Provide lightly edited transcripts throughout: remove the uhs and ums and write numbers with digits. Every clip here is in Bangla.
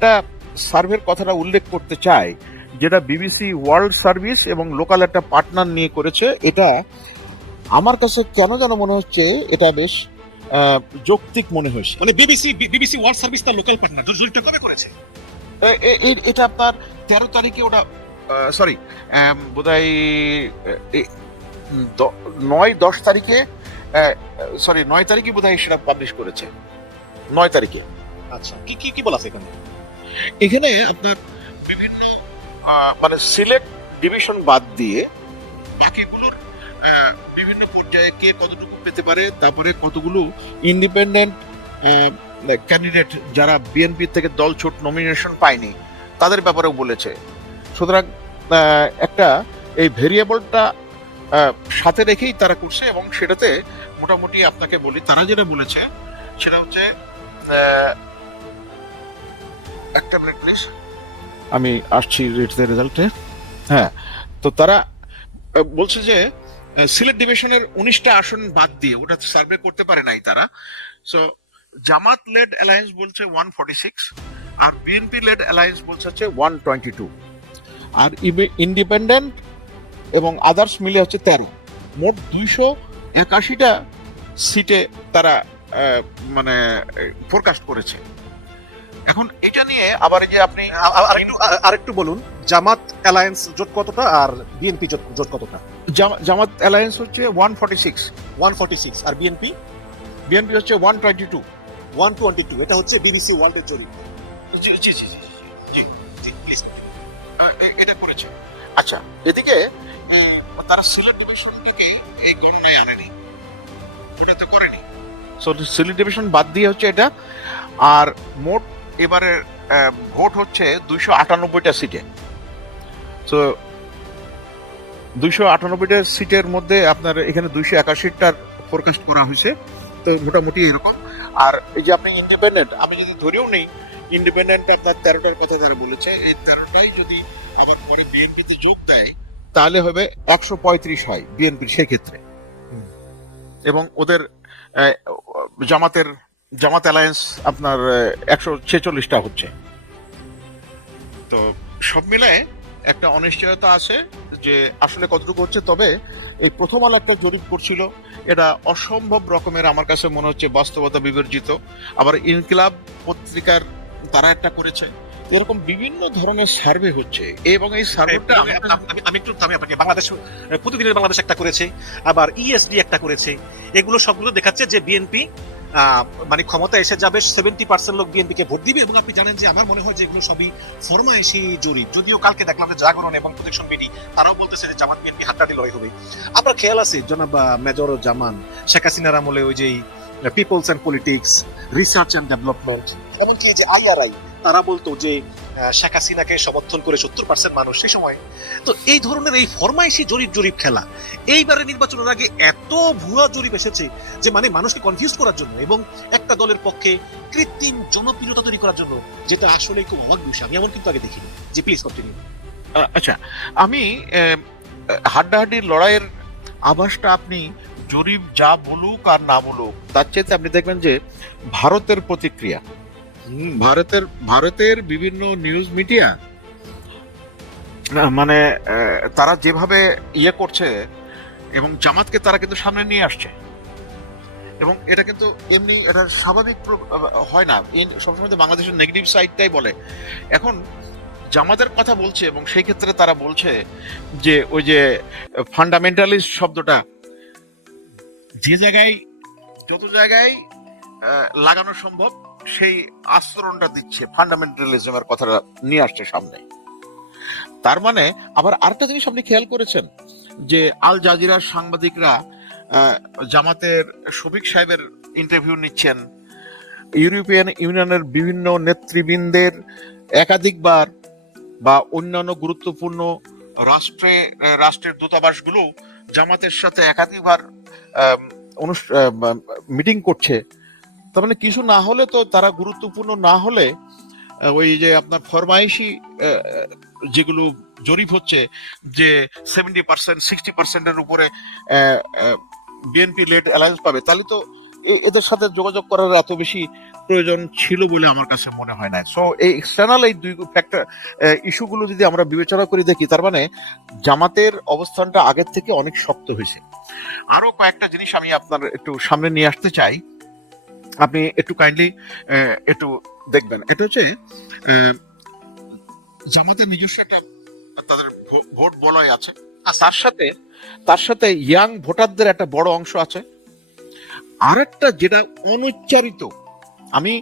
একটা সার্ভের কথাটা উল্লেখ করতে চাই, যেটা বিবিসি ওয়ার্ল্ড সার্ভিস এবং লোকাল একটা পার্টনার নিয়ে করেছে। এটা আমার কাছে কেন যেন মনে হচ্ছে এটা বেশ যৌক্তিক মনে হয়েছে। মানে বিবিসি ওয়ার্ল্ড সার্ভিস তার লোকাল পার্টনার জরিপটা কবে করেছে? এটা আপনার 13 তারিখে ওটা, সরি, বোধহয় 9-10 তারিখে, সরি 9 তারিখে বোধহয় সেটা পাবলিশ করেছে, 9 তারিখে। আচ্ছা, কি কি কি বলা আছে এখানে? এখানে আপনার বিভিন্ন মানে সিলেক্ট ডিভিশন বাদ দিয়ে বাকিগুলোর বিভিন্ন পর্যায়ে কে কতটুকু পেতে পারে, তারপরে কতগুলো ইন্ডিপেন্ডেন্ট ক্যান্ডিডেট যারা বিএনপি থেকে দল ছুট নমিনেশন পায়নি তাদের ব্যাপারেও বলেছে। সুতরাং একটা এই ভেরিয়েবলটা সাথে রেখেই তারা করছে, এবং সেটাতে মোটামুটি আপনাকে বলি তারা যেটা বলেছে সেটা হচ্ছে, একটা মিনিট প্লিজ, আমি আসছি রেজাল্টে। হ্যাঁ, তো তারা বলছে যে সিলেট ডিভিশনের 19টা আসন বাদ দিয়ে, ওটা সার্ভে করতে পারে নাই তারা। সো জামাত লেড অ্যালায়েন্স বলছে 146, আর বিএনপি লেড অ্যালায়েন্স বলছে হচ্ছে 122, আর ইন্ডিপেন্ডেন্ট এবং আদার্স মিলে হচ্ছে 13। মোট 281টা সিটে তারা মানে ফোরকাস্ট করেছে। এখন এটা নিয়ে আবার যে আপনি আরেকটু বলুন, জামাত অ্যালায়েন্স জোট কতটা আর বিএনপি জোট কতটা? জামাত অ্যালায়েন্স হচ্ছে 146, 146, আর বিএনপি হচ্ছে 122। 122। এটা হচ্ছে বিবিসি ওয়ার্ল্ডের জরিপ। জি জি জি জি জি, প্লিজ, এটা করেছে। আচ্ছা, এদিকে তারা সিলেট ডিভিশনটাকে এই গণনায় আনেনি, ওটা তো করেনি। সো সিলেট ডিভিশন বাদ দিয়ে হচ্ছে এটা। আর মোট এবারে ভোট হচ্ছে 298টা সিটে। সো 298টা সিটের মধ্যে আপনার এখানে 281টার ফোরকাস্ট করা হয়েছে, তো মোটামুটি এরকম। আর এই যে আপনি ইন্ডিপেন্ডেন্ট, আমি যদি ধরেও নেই ইন্ডিপেন্ডেন্ট আপনার 13টার কথা যারা বলেছে, এই 13টাই যদি আবার পরে বিএনপিতে যোগ দেয় তাহলে হবে 135 হয় বিএনপির সেক্ষেত্রে, এবং ওদের জামাত অ্যালায়েন্স আপনার 146টা হচ্ছে। তো সব মিলায় একটা অনিশ্চয়তা আছে যে আসলে কতটুকু হচ্ছে। তবে এই প্রথম আলো একটা জরিপ করছিল, এটা অসম্ভব রকমের আমার কাছে মনে হচ্ছে বাস্তবতা বিবর্জিত। আবার ইনকিলাব পত্রিকার তারা একটা করেছে। এরকম বিভিন্ন ধরনের সার্ভে হচ্ছে, এবং এই সার্ভেটা আমি একটু আপনাকে, বাংলাদেশ প্রতিদিনের বাংলাদেশ একটা করেছে, আবার ইএসডি একটা করেছে। এগুলো সবগুলো দেখাচ্ছে যে বিএনপি মানে ক্ষমতা এসে যাবে, 70% লোক বিএনপি কে ভোট দিবে। এবং আপনি জানেন যে আমার মনে হয় যে এগুলো সবই ফরমায়েশি জরিপ। যদিও কালকে দেখলাম যে জাগরণ এবং প্রোটেকশন বিডি তারাও বলতেছে যে জামাত বিএনপি হাড্ডাহাড্ডি লড়াই হবে। আপনার খেয়াল আছে জনাব মেজর জামান শেখ হাসিনার আমলে ওই যে people's and politics, research and development, এমনকি যে আইআরআই, তারা বলতো যে শেখ হাসিনাকে সমর্থন করে 70% মানুষ সেই সময়। তো এই ধরনের এই ফরমাইশি জরিপ খেলা এইবারে নির্বাচনের আগে এত ভুয়া জরিপ এসেছে যে মানে মানুষকে কনফিউজ করার জন্য এবং একটা দলের পক্ষে কৃত্রিম জনপ্রিয়তা তৈরি করার জন্য, যেটা আসলে খুব অবাক বিষয়। আমি এমন কিন্তু আগে দেখিনি। যে প্লিজ কন্টিনিউ। আচ্ছা, আমি হাড্ডাহাড্ডি লড়াইয়ের আভাসটা আপনি জরিপ যা বলুক আর না বলুক তার চেয়ে আপনি দেখবেন যে ভারতের প্রতিক্রিয়া, ভারতের বিভিন্ন নিউজ মিডিয়া মানে তারা যেভাবে ইয়ে করছে, এবং জামাতকে তারা কিন্তু সামনে নিয়ে আসছে, এবং এটা কিন্তু এমনি এটা স্বাভাবিক হয় না। সবসময় তো বাংলাদেশের নেগেটিভ সাইডটাই বলে। এখন জামাতের কথা বলছে, এবং সেই ক্ষেত্রে তারা বলছে যে ওই যে ফান্ডামেন্টালিস্ট শব্দটা যে জায়গায় যত জায়গায় লাগানো সম্ভব সেই আস্তরণটা দিচ্ছে, ফান্ডামেন্টালিজমের কথাটা নিয়ে আসছে সামনে। তার মানে আবার আরেকটা জিনিস আপনি খেয়াল করেছেন যে আল জাজিরার সাংবাদিকরা জামাতের শফিক সাহেবের ইন্টারভিউ নিচ্ছেন, ইউরোপিয়ান ইউনিয়নের বিভিন্ন নেতৃবৃন্দের একাধিকবার বা অন্যান্য গুরুত্বপূর্ণ রাষ্ট্রের দূতাবাসগুলো জামাতের সাথে একাধিকবার মিটিং করছে। তার মানে কিছু না হলে তো তারা গুরুত্বপূর্ণ না হলে ওই যে আপনার ফরমাইশি যেগুলো জরিপ হচ্ছে যে 70%, 60%-এর উপরে বিএনপি লেড অ্যালায়েন্স পাবে, তাহলে তো এদের সাথে যোগাযোগ করার এত বেশি প্রয়োজন ছিল বলে আমার কাছে মনে হয় না। সো এই এক্সটার্নাল এই দুই ফ্যাক্টর ইস্যুগুলো যদি আমরা বিবেচনা করে দেখি, তার মানে জামাতের অবস্থানটা আগের থেকে অনেক শক্ত হয়েছে। আরো কয়েকটা জিনিস আমি আপনার একটু সামনে নিয়ে আসতে চাই, আপনি একটু কাইন্ডলি একটু দেখবেন। এটা হচ্ছে জামাতের নিজস্ব একটা তাদের ভোট বলয় আছে, আর তার সাথে ইয়াং ভোটারদের একটা বড় অংশ আছে। আরেকটা যেটা অনুচ্চারিত, আমি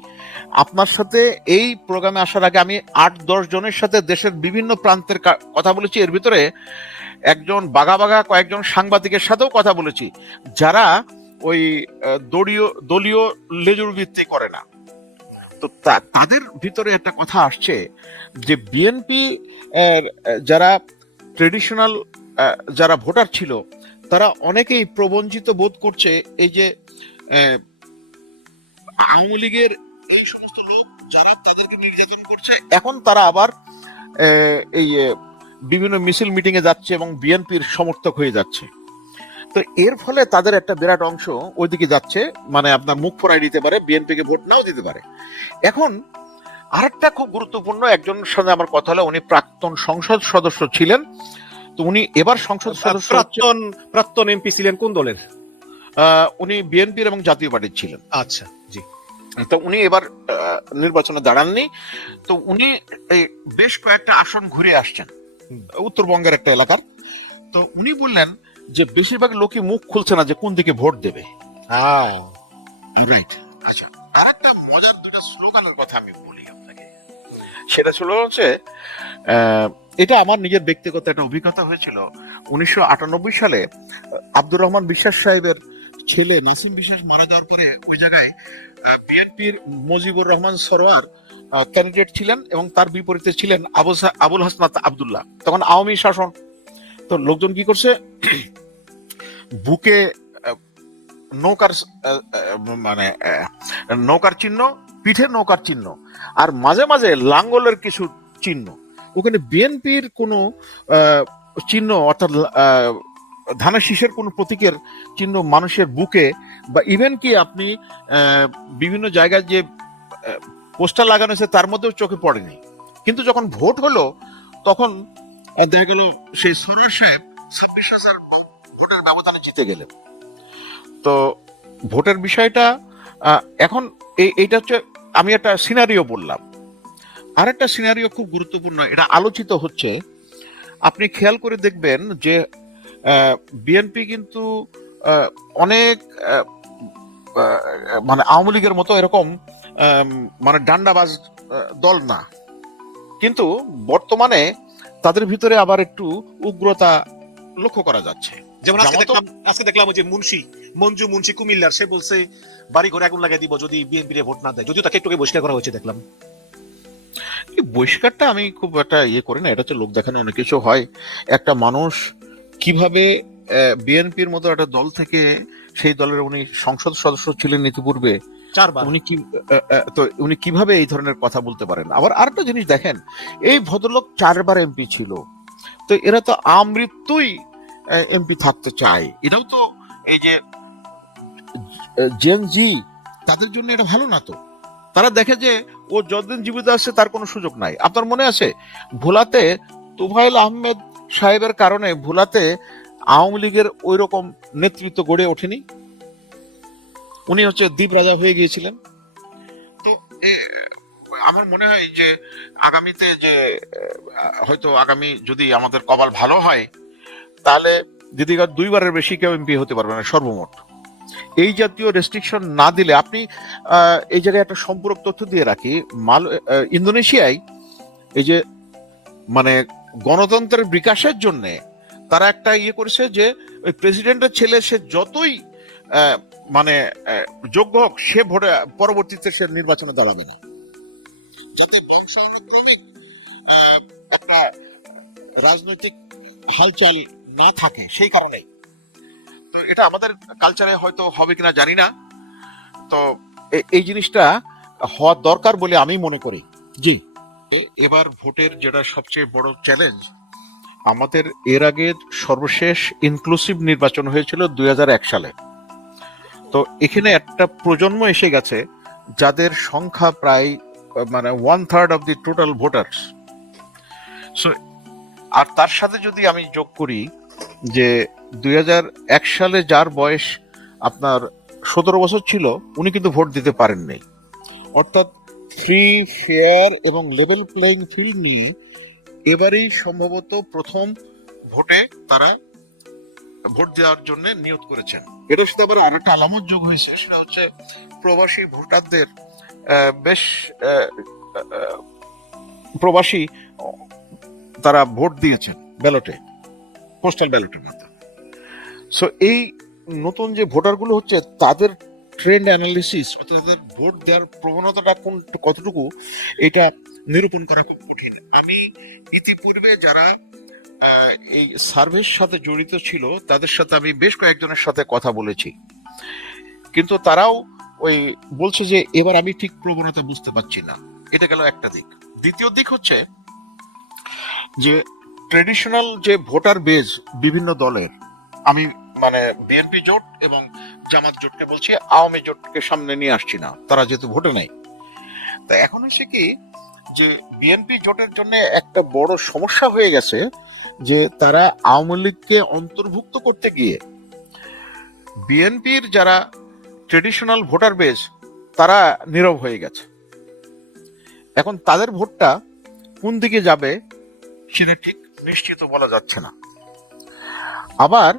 আপনার সাথে এই প্রোগ্রামে আসার আগে আমি 8-10 জনের সাথে দেশের বিভিন্ন প্রান্তের কথা বলেছি। এর ভিতরে একজন বাঘা কয়েকজন সাংবাদিকের সাথেও কথা বলেছি, যারা ওই দলীয় লেজুর ভিত্তি করে না। তো তাদের ভিতরে একটা কথা আসছে যে বিএনপি যারা ট্রেডিশনাল যারা ভোটার ছিল, তারা অনেকেই প্রবঞ্চিত বোধ করছে এই যে আওয়ামী লীগের এই সমস্ত লোক যারা তাদেরকে নির্যাতন করছে, এখন তারা আবার এই বিভিন্ন মিছিল মিটিং এ যাচ্ছে এবং বিএনপির সমর্থক হয়ে যাচ্ছে। তো এর ফলে তাদের একটা বিরাট অংশ ওইদিকে যাচ্ছে, মানে আপনার মুখ ফোড়াই দিতে পারে, বিএনপিকে ভোট নাও দিতে পারে। এখন আরেকটা খুব গুরুত্বপূর্ণ, একজনের সাথে আমার কথা হলো, উনি প্রাক্তন সংসদ সদস্য ছিলেন। তো উনি এবার সংসদ সদস্য, প্রাক্তন এমপি ছিলেন কোন দলের? উনি বিএনপির এবং জাতীয় পার্টির ছিলেন। আচ্ছা, জি। তো উনি এবার নির্বাচনে দাঁড়াননি। তো উনি বেশ কয়েকটা আসন ঘুরে আসছেন উত্তরবঙ্গের একটা এলাকার। তো উনি বললেন যে বেশিরভাগ লোকই মুখ খুলছে না যে কোন দিকে ভোট দেবে। রাইট। আচ্ছা, আরেকটা মজার দুটো স্লোগানের কথা আমি বলি আপনাকে। সেটা ছিল হচ্ছে, এটা আমার নিজের ব্যক্তিগত একটা অভিজ্ঞতা হয়েছিল। 1998 সালে আব্দুর রহমান বিশ্বাস সাহেবের ছেলে নাসিম বিশ্বাস মারা যাওয়ার পরে ওই জায়গায় বিএনপির মুজিবুর রহমান সরোয়ার ক্যান্ডিডেট ছিলেন এবং তার বিপরীতে ছিলেন আবুল হাসনাত আব্দুল্লাহ। তখন আওয়ামী শাসন। তো লোকজন কি করছে, বুকে নৌকার মানে নৌকার চিহ্ন, পিঠে নৌকার চিহ্ন, আর মাঝে মাঝে লাঙ্গলের কিছু চিহ্ন। ওখানে বিএনপির কোনো চিহ্ন, অর্থাৎ ধানের শীষের কোনো প্রতীকের চিহ্ন মানুষের বুকে, বা ইভেন কি আপনি বিভিন্ন জায়গায় যে পোস্টার লাগানো হয়েছে তার মধ্যেও চোখে পড়েনি। কিন্তু যখন ভোট হলো তখন দেখা গেল সেই সরোয়ার সাহেব 26,000 ভোটের ব্যবধানে জিতে গেলেন। তো ভোটের বিষয়টা এখন এইটা হচ্ছে, আমি একটা সিনারিও বললাম। আরেকটা সিনারিও খুব গুরুত্বপূর্ণ, এটা আলোচিত হচ্ছে। আপনি খেয়াল করে দেখবেন যে বিএনপি কিন্তু অনেক মানে আওয়ামী লীগের মতো এরকম মানে ডান্ডাবাজ দল না, কিন্তু বর্তমানে তাদের ভিতরে আবার একটু উগ্রতা লক্ষ্য করা যাচ্ছে। যেমন আজকে দেখলাম যে মঞ্জু মুন্সি কুমিল্লার, সে বলছে বাড়ি ঘরে আগুন লাগাই দিব যদি বিএনপি ভোট না দেয়, যদিও তাকে একটু বহিষ্কার করা হয়েছে দেখলাম। বহিষ্কারটা আমি খুব একটা করি না, এটা হচ্ছে লোক দেখানো অনেক কিছু হয়। একটা মানুষ কিভাবে বিএনপির মতো একটা দল থেকে, সেই দলের উনি সংসদ সদস্য ছিলেন ইতিপূর্বে 4 বার, উনি কিভাবে এই ধরনের কথা বলতে পারেন। আবার আরেকটা জিনিস দেখেন, এই ভদ্রলোক 4 বার এমপি ছিল। তো এরা তো আমৃত্যুই এমপি থাকতে চায়। এটাও তো এই যে জেন জি, তাদের জন্য এটা ভালো না। তো তারা দেখে যে ও যতদিন জীবিত আছে তার কোনো সুযোগ নাই। আপনার মনে আছে ভোলাতে তুফাইল আহমেদ সাহেবের কারণে ভোলাতে আওয়ামী লীগের ওই রকম নেতৃত্ব গড়ে ওঠেনি? উনি হচ্ছে দ্বীপ রাজা হয়ে গিয়েছিলেন। তো আমার মনে হয় যে আগামীতে যে হয়তো আগামী যদি আমাদের কপাল ভালো হয়, তাহলে দিদিগা 2 বারের বেশি কেউ এমপি হতে পারবে না সর্বমোট। এই জাতীয় রেস্ট্রিকশন না দিলে, আপনি এই জায়গায় একটা সম্পূরক তথ্য দিয়ে রাখি, ইন্দোনেশিয়ায় এই যে মানে গণতন্ত্রের বিকাশের জন্য তারা একটা করেছে যে ওই প্রেসিডেন্টের ছেলে সে যতই মানে যোগ্য হোক, সে ভোটে পরবর্তীতে সে নির্বাচনে দাঁড়াবে না, যাতে বংশানুক্রমিক একটা রাজনৈতিক হালচাল না থাকে, সেই কারণে। তো এটা আমাদের কালচারে হয়তো হবে কিনা জানি না। তো এই জিনিসটা হওয়া দরকার বলে আমি মনে করি। জি, এবার ভোটের যেটা সবচেয়ে বড় চ্যালেঞ্জ, আমাদের এর আগে সর্বশেষ ইনক্লুসিভ নির্বাচন হয়েছিল 2001 সালে। তো এখানে একটা প্রজন্ম এসে গেছে যাদের সংখ্যা প্রায় মানে 1/3 of the total voters. So আর তার সাথে যদি আমি যোগ করি যে 2001 সালে যার বয়স আপনার 17 বছর ছিল, উনি কিন্তু ভোট দিতে পারেননি। অর্থাৎ ফ্রি, ফেয়ার এবং লেভেল প্লেইং ফিল্ড নিয়ে এবারেই সম্ভবত প্রথম ভোটে তারা ভোট দেওয়ার জন্য নিয়োগ করেছেন। এটার সাথে আবার আরেকটা আলামত যোগ হয়েছে, সেটা হচ্ছে প্রবাসী ভোটারদের বেশ প্রবাসী তারা ভোট দিয়েছেন ব্যালটে, পোস্টাল ব্যালটের মাধ্যমে। সো এই নতুন যে ভোটারগুলো হচ্ছে তাদের ট্রেন্ড অ্যানালিসিস, তাদের ভোট দেওয়ার প্রবণতাটা কতটুকু, এটা নিরূপণ করা খুব কঠিন। আমি ইতিপূর্বে যারা এই সার্ভের সাথে জড়িত ছিল তাদের সাথে আমি বেশ কয়েকজনের সাথে কথা বলেছি, কিন্তু তারাও ওই বলছে যে এবার আমি ঠিক প্রবণতা বুঝতে পারছি না। এটা গেল একটা দিক। দ্বিতীয় দিক হচ্ছে যে ট্রেডিশনাল যে ভোটার বেজ বিভিন্ন দলের, আমি মানে বিএনপি জোট এবং জামাত জোটকে বলছি, আওয়ামী জোটকে সামনে নিয়ে আসছি না, তারা যেহেতু ভোটে নেই। তা এখন হচ্ছে কি যে বিএনপি জোটের জন্য একটা বড় সমস্যা হয়ে গেছে যে তারা আওয়ামী লীগকে অন্তর্ভুক্ত করতে গিয়ে বিএনপির যারা ট্রেডিশনাল ভোটার বেজ তারা নীরব হয়ে গেছে। এখন তাদের ভোটটা কোন দিকে যাবে সেটা ঠিক নিশ্চিত বলা যাচ্ছে না। আবার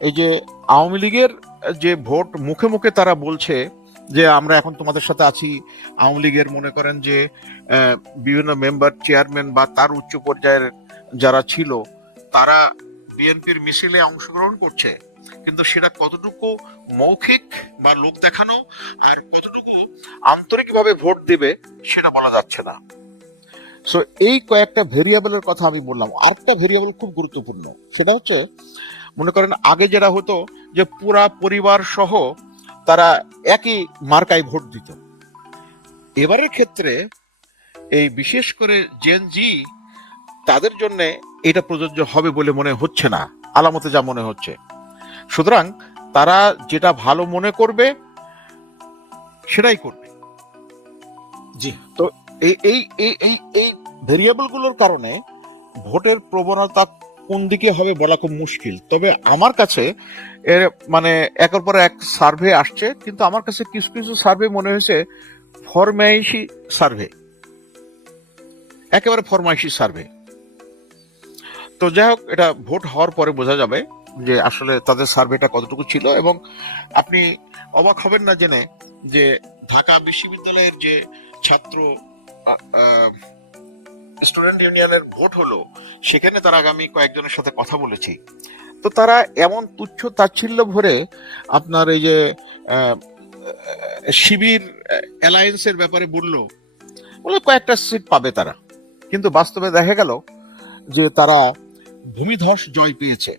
এই যে আওয়ামী লীগের যে ভোট মুখে মুখে তারা বলছে যে আমরা এখন তোমাদের সাথে আছি, আওয়ামী লীগের মনে করেন যে বিভিন্ন মেম্বার, চেয়ারম্যান বা তার উচ্চ পর্যায়ের যারা ছিল তারা বিএনপির মিছিলে অংশগ্রহণ করছে, কিন্তু সেটা কতটুকু মৌখিক বা লোক দেখানো আর কতটুকু আন্তরিকভাবে ভোট দেবে সেটা বলা যাচ্ছে না। সো এই কয়েকটা ভেরিয়েবলের কথা আমি বললাম। আরেকটা ভেরিয়েবল খুব গুরুত্বপূর্ণ, সেটা হচ্ছে মনে করেন আগে যেটা হতো যে পুরা পরিবার সহ তারা একই মার্কায় ভোট দিত। এবারের ক্ষেত্রে এই বিশেষ করে জেন জি তাদের জন্য এটা প্রযোজ্য হবে বলে মনে হচ্ছে না, আলামতে যা মনে হচ্ছে। সুতরাং তারা যেটা ভালো মনে করবে সেটাই করবে। জি, তো এই এই এই এই এই ভেরিয়েবল গুলোর কারণে ভোটের প্রবণতা কোন দিকে হবে বলা খুব মুশকিল। তবে আমার কাছে এর মানে একের পর এক সার্ভে আসছে, কিন্তু আমার কাছে কিছু কিছু সার্ভে মনে হয়েছে ফরমাইশি সার্ভে, একেবারে ফরমাইশি সার্ভে। তো যাই হোক, এটা ভোট হওয়ার পরে বোঝা যাবে যে আসলে তাদের সার্ভেটা কতটুকু ছিল। এবং আপনি অবাক হবেন না জেনে যে ঢাকা বিশ্ববিদ্যালয়ের যে ছাত্র স্টুডেন্ট ইউনিয়নের ভোট হলো, সেখানে তারা আগামী কয়েকজনের সাথে কথা বলেছি। তো তারা এমন তুচ্ছ তাচ্ছিল্য ভরে আপনার এই যে শিবির অ্যালায়েন্সের ব্যাপারে বললো, বলে কয়েকটা সিট পাবে তারা, কিন্তু বাস্তবে দেখা গেল যে তারা ভূমিধস জয় পেয়েছে।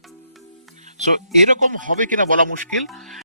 সো এরকম হবে কিনা বলা মুশকিল।